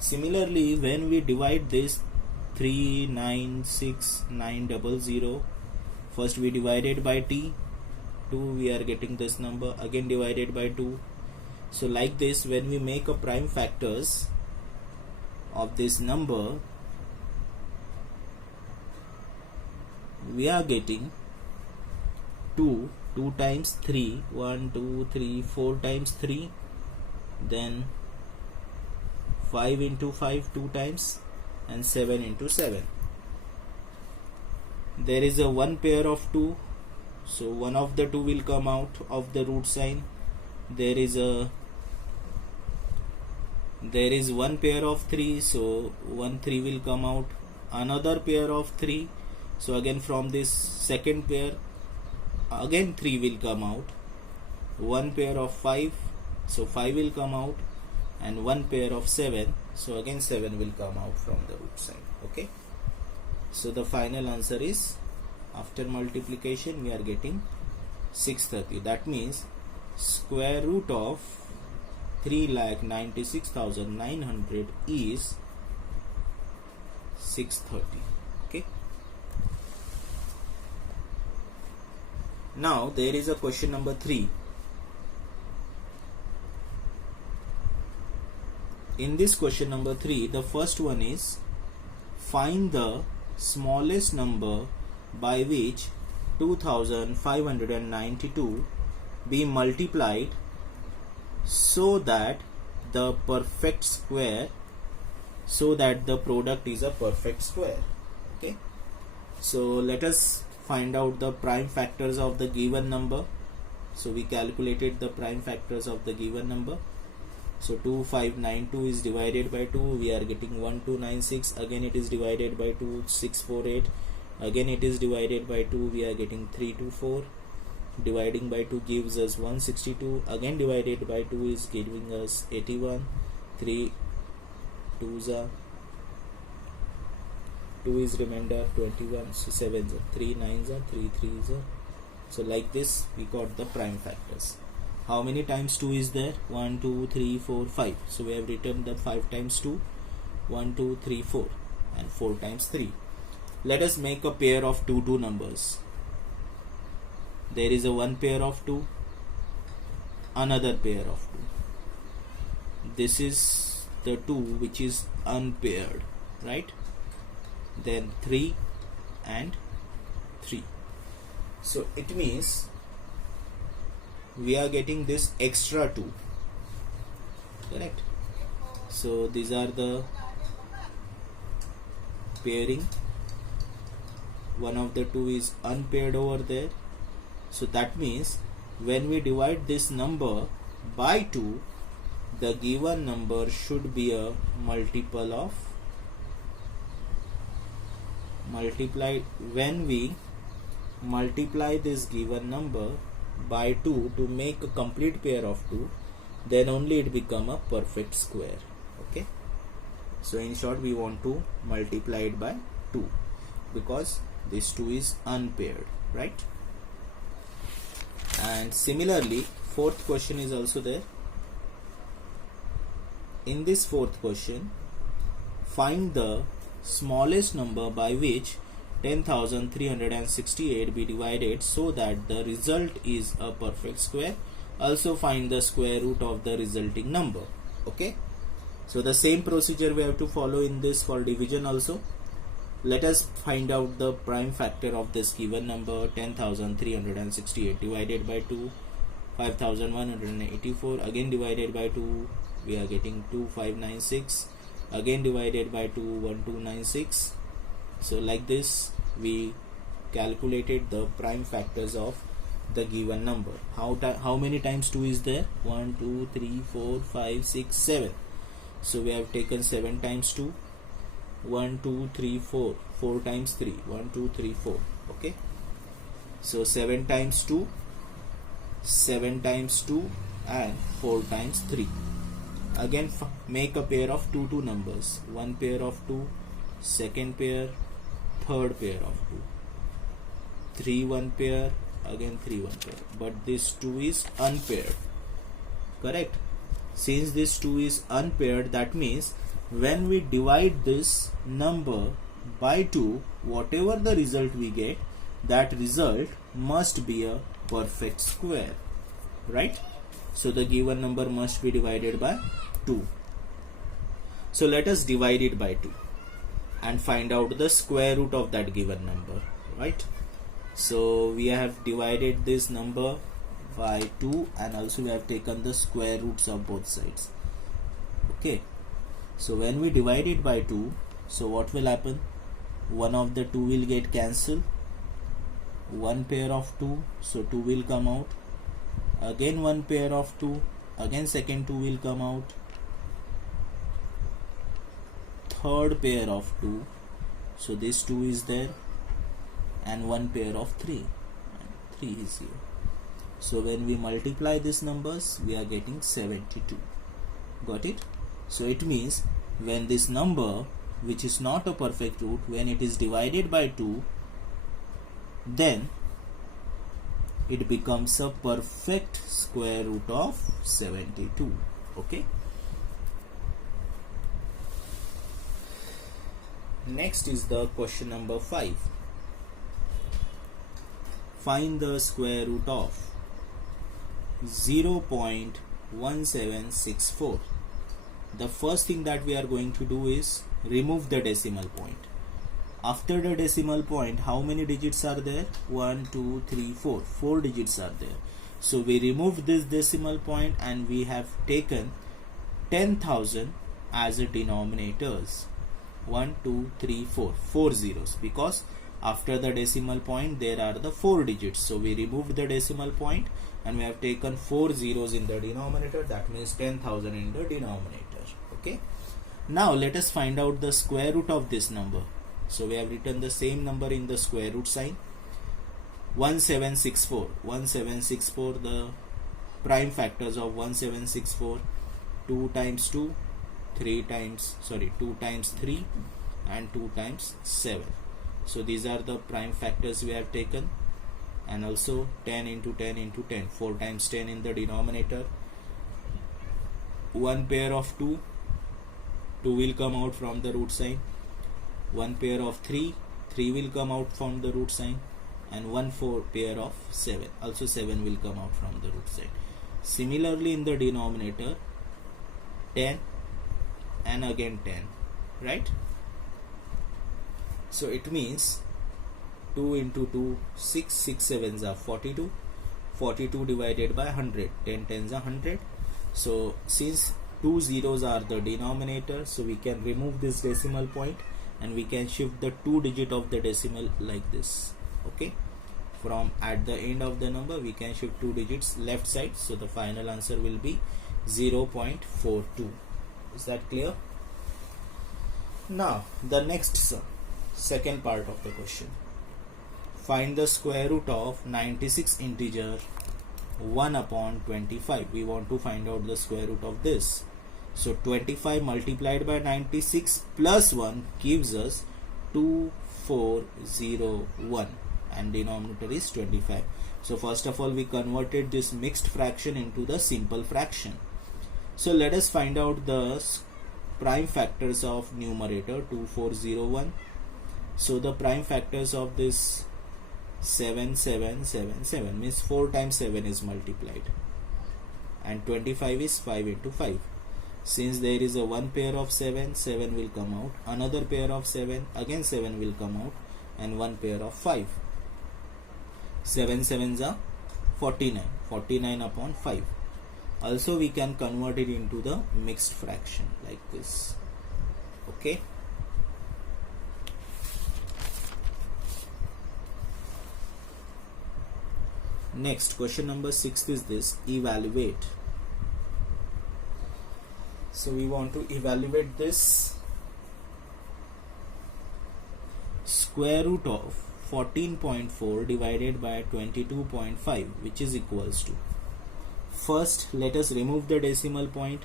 Similarly, when we divide this 396900, first we divided by t, 2, we are getting this number, again divided by 2. So like this, when we make a prime factors of this number, we are getting 2 times 3, 1 2 3 4 times 3, then 5 into 5 2 times, and 7 into 7. There is a one pair of 2, so one of the 2 will come out of the root sign. There is one pair of 3, so 1 3 will come out. Another pair of 3, so again from this second pair again 3 will come out. One pair of 5, so 5 will come out, and one pair of 7, so again 7 will come out from the root side. Okay, so the final answer is, after multiplication we are getting 630. That means square root of 3,96,900 is 630. Okay, now there is a question number 3. In this question number 3, the first one is, find the smallest number by which 2592 be multiplied so that the product is a perfect square. Okay, so let us find out the prime factors of the given number. So we calculated the prime factors of the given number. So 2592 is divided by 2, we are getting 1296. Again it is divided by 2, 648. Again it is divided by 2, we are getting 324. Dividing by 2 gives us 162. Again divided by 2 is giving us 81. 3 2s are 2 is remainder 21. So 7s are 3 9s are 3 3s are. So like this we got the prime factors. How many times 2 is there? 1 2 3 4 5. So we have written the 5 times 2, 1 2 3 4, and 4 times 3. Let us make a pair of 2 numbers. There is a one pair of 2, another pair of 2. This is the 2 which is unpaired, right? Then 3 and 3. So it means we are getting this extra 2, correct? So these are the pairing. One of the 2 is unpaired over there. So that means when we divide this number by 2, the given number should be a multiple of when we multiply this given number by 2 to make a complete pair of 2, then only it become a perfect square. Okay, so in short we want to multiply it by 2 because this 2 is unpaired, right? And similarly, fourth question is also there. In this fourth question, find the smallest number by which 10,368 be divided so that the result is a perfect square. Also find the square root of the resulting number. Okay, so the same procedure we have to follow in this for division also. Let us find out the prime factor of this given number. 10,368 divided by 2, 5,184. Again divided by 2, we are getting 2596. Again divided by 2, 1296. So like this we calculated the prime factors of the given number. How many times 2 is there? 1 2 3 4 5 6 7. So we have taken 7 times 2. 1 2 3 4, 4 times 3, 1 2 3 4. Okay, so 7 times 2, 7 times 2, and 4 times 3. Again make a pair of 2 numbers. One pair of 2, second pair, third pair of 2, 3 one pair, again 3 one pair. But this 2 is unpaired, correct? Since this 2 is unpaired, that means when we divide this number by 2, whatever the result we get, that result must be a perfect square, right? So the given number must be divided by 2. So let us divide it by 2 and find out the square root of that given number, right? So we have divided this number by 2 and also we have taken the square roots of both sides. Okay, so when we divide it by 2, so what will happen? One of the 2 will get cancelled, one pair of 2, so 2 will come out, again one pair of 2, again second 2 will come out, third pair of 2, so this 2 is there, and one pair of 3, and 3 is here. So when we multiply these numbers, we are getting 72. Got it? So it means when this number, which is not a perfect root, when it is divided by 2, then it becomes a perfect square root of 72. Okay. Next is the question number 5. Find the square root of 0.1764. The first thing that we are going to do is remove the decimal point. After the decimal point, how many digits are there? 1, 2, 3, 4. 4 digits are there. So we remove this decimal point and we have taken 10,000 as a denominators. 1, 2, 3, 4. 4 zeros, because after the decimal point there are the 4 digits. So we removed the decimal point and we have taken 4 zeros in the denominator. That means 10,000 in the denominator. Okay. Now let us find out the square root of this number. So we have written the same number in the square root sign. 1764. 1764, the prime factors of 1764. 2 times 2, 2 times 3 and 2 times 7. So these are the prime factors we have taken, and also 10 into 10 into 10, 4 times 10 in the denominator. One pair of 2 will come out from the root sign. One pair of 3 will come out from the root sign, and one pair of 7, also 7 will come out from the root sign. Similarly in the denominator, 10 and again 10, right? So it means 2 into 2, 6, 6 sevens are 42, 42 divided by 100, 10 tens are 100. So since 2 zeros are the denominator, so we can remove this decimal point and we can shift the 2 digit of the decimal like this. Okay, from at the end of the number we can shift 2 digits left side, so the final answer will be 0.42. Is that clear? Now the next sum, second part of the question. Find the square root of 96 integer 1 upon 25. We want to find out the square root of this. So 25 multiplied by 96 plus 1 gives us 2401, and denominator is 25. So first of all we converted this mixed fraction into the simple fraction. So let us find out the prime factors of numerator 2401. So the prime factors of this 7777 means 4 times 7 is multiplied, and 25 is 5 into 5. Since there is a one pair of 7, 7 will come out, another pair of 7, again 7 will come out, and one pair of 5. 7 sevens are 49, 49 upon 5. Also we can convert it into the mixed fraction like this. Okay. Next, question number 6 is this: evaluate. So we want to evaluate this square root of 14.4 divided by 22.5, which is equals to. First, let us remove the decimal point.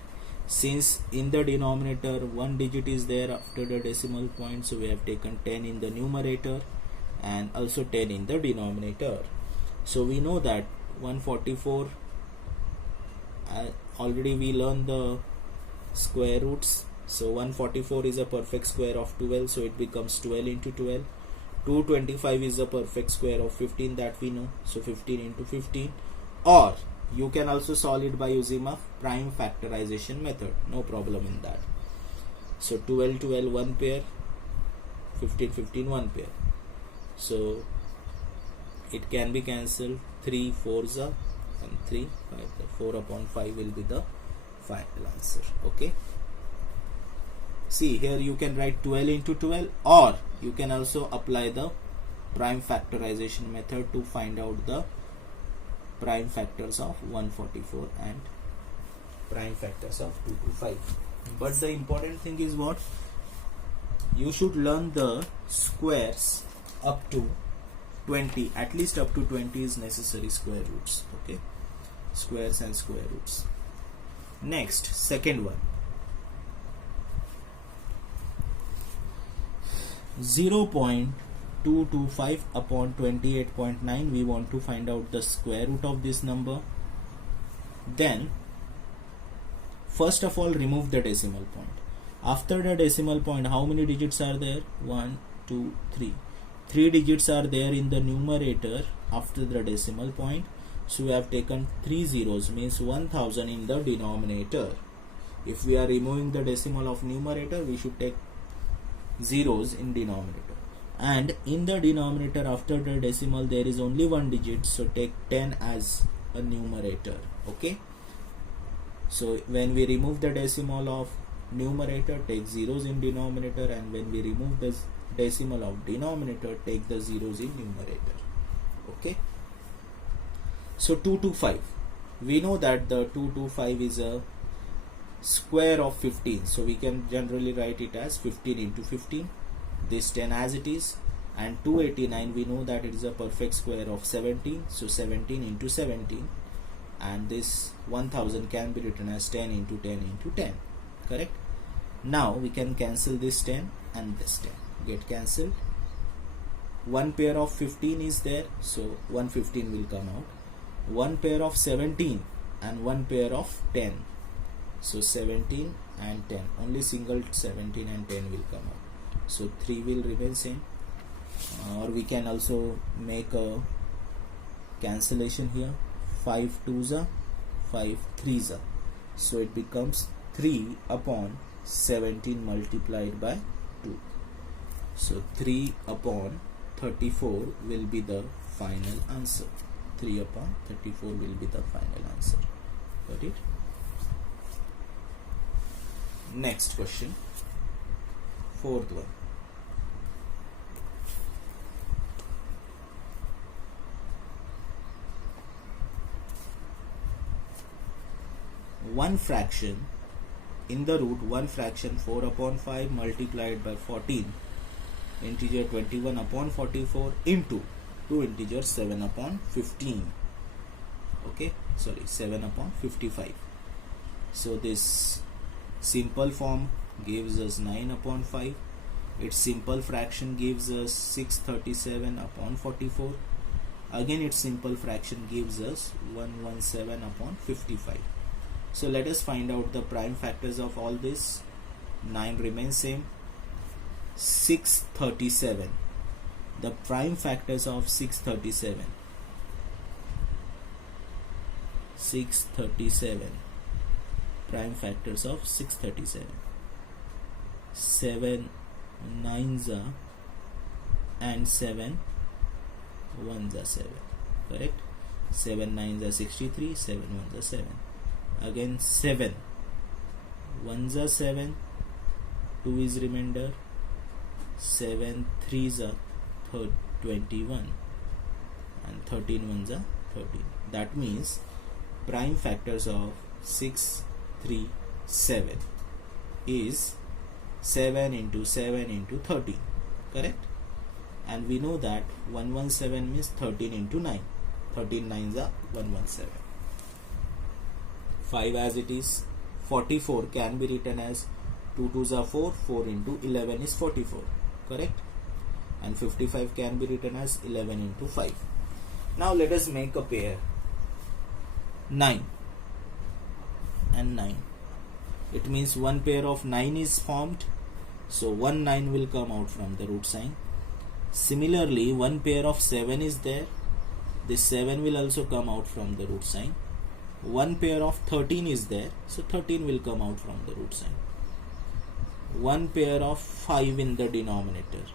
Since in the denominator one digit is there after the decimal point, so we have taken 10 in the numerator and also 10 in the denominator. So we know that 144, already we learned the square roots. So 144 is a perfect square of 12, so it becomes 12 into 12. 225 is a perfect square of 15, that we know, so 15 into 15. Or you can also solve it by using a prime factorization method, no problem in that. So 12 12 one pair, 15 15 one pair, so it can be cancelled. 3 4s are and 3 5, 4 upon 5 will be the final answer. Okay, see here you can write 12 into 12, or you can also apply the prime factorization method to find out the prime factors of 144 and prime factors of 225. But the important thing is what? You should learn the squares up to 20, at least up to 20 is necessary, square roots. Okay, squares and square roots. Next, second one, 0.225 upon 28.9. we want to find out the square root of this number. Then first of all, remove the decimal point. After the decimal point, how many digits are there? 1 2 3. 3 digits are there in the numerator after the decimal point, so we have taken 3 zeros, means 1000 in the denominator. If we are removing the decimal of numerator, we should take zeros in denominator, and in the denominator after the decimal there is only one digit, so take 10 as a numerator. Okay, so when we remove the decimal of numerator, take zeros in denominator, and when we remove the decimal of denominator, take the zeros in numerator. Okay, so 225, we know that the 225 is a square of 15, so we can generally write it as 15 into 15, this 10 as it is. And 289, we know that it is a perfect square of 17, so 17 into 17, and this 1000 can be written as 10 into 10 into 10. Correct. Now we can cancel this 10 and this 10, get cancelled. One pair of 15 is there, so 115 will come out. One pair of 17 and one pair of 10, so 17 and 10, only single 17 and 10 will come out, so 3 will remain same. Or we can also make a cancellation here. 5 2s are 5 3s are, so it becomes 3 upon 17 multiplied by 2, so 3 upon 34 will be the final answer. 3 upon 34 will be the final answer. Got it? Next question, fourth one. One fraction in the root, one fraction 4 upon 5 multiplied by 14, integer 21 upon 44 into two integers 7 upon 15. Okay, sorry, 7 upon 55. So this simple form gives us 9 upon 5. Its simple fraction gives us 637 upon 44. Again, its simple fraction gives us 117 upon 55. So let us find out the prime factors of all this. 9 remains same. 637. The prime factors of 637. 637. Prime factors of 637. 7 9s are and 7 1s are 7. Correct? 7 9s are 63. 7 1s are 7. Again 7 1s are 7. 2 is remainder. 7 3s are 21 and 13 1s are 13. That means prime factors of 6 3 7 is 7 into 7 into 13. Correct? And we know that 117 means 13 into 9. 13 9s are 117. 5 as it is. 44 can be written as 2 2s are 4. 4 into 11 is 44. Correct? And 55 can be written as 11 into 5. Now let us make a pair. 9 and 9. it means one pair of 9 is formed, so 1 9 will come out from the root sign. Similarly, one pair of 7 is there, this 7 will also come out from the root sign. One pair of 13 is there, so 13 will come out from the root sign. One pair of 5 in the denominator,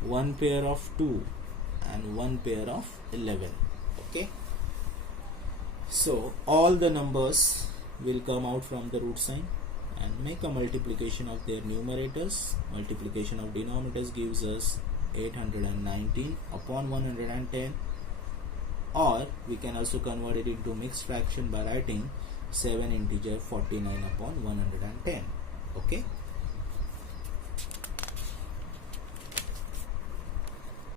one pair of 2, and one pair of 11. Okay, so all the numbers will come out from the root sign, and make a multiplication of their numerators. Multiplication of denominators gives us 819 upon 110, or we can also convert it into mixed fraction by writing 7 integer 49 upon 110. Okay.